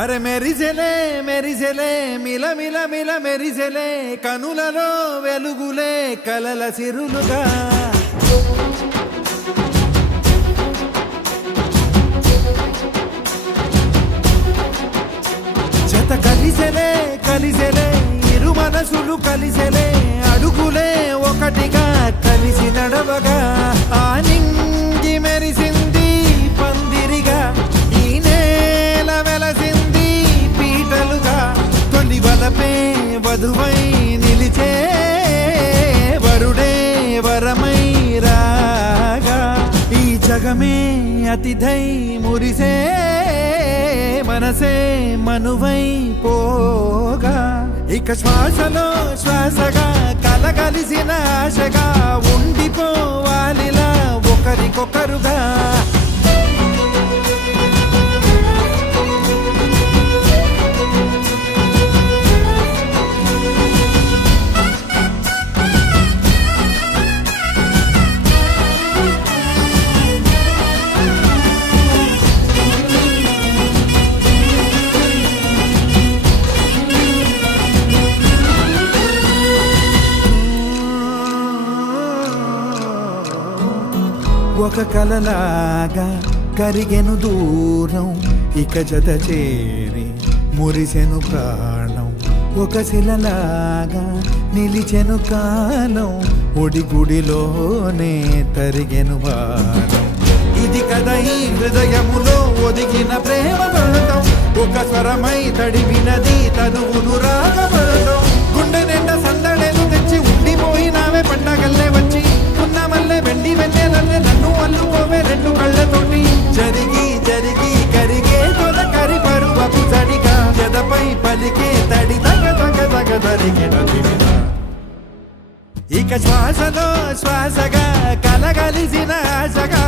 అరే మెరిసెలే మెరిసెలే మిల మిల మిల మెరిసెలే కనులలో వెలుగులే కలల సిరులుగా జత కలిసెలే కలిసెలే ఇరు మనసులు కలిసెలే అడుగులే ఒకటిగా కలిసి నడవగా ఆ నింగి మెరిసింది పందిరిగా ఈ నేల వెలసింది పీటలుగా తొలి వలపే వధువై నిలిచే వరుడే వరమై రాగా ఈ జగమే అతిథై మురిసే మనసే మనువై పోగా ఇక శ్వాసలో శ్వాసగా కలగలిసిన ఆశగా ఉండిపోవాలిలా ఒకరికొకరుగా ఒక కలలాగా కరిగెను దూరం ఇక జత చేరి మురిసెను ప్రాణం ఒక శిలలాగా నిలిచెను కాలం ఒడిగుడిలోనే తరిగెను భారం ఇది కదా ఈ హృదయములో ఒదిగిన ప్రేమ బంధం ఒక స్వరమై తడివినది తనువును రాగబడటం గుండె నిండా సందడేలు తెచ్చి ఉండిపోయినావే పండగల్లే వచ్చి ఉన్నమల్లే వెండి వెన్నెలల్లే నన్ను అల్లుకోవే రెండు కళ్ళతోటి జరిగి జరిగి కరిగే తొలకరి పరువపు జడిగా జదపై పలికే తడి తగ తగ తగ తరిగిన ఇక శ్వాసలో శ్వాసగా కలగలిసిన ఆశగా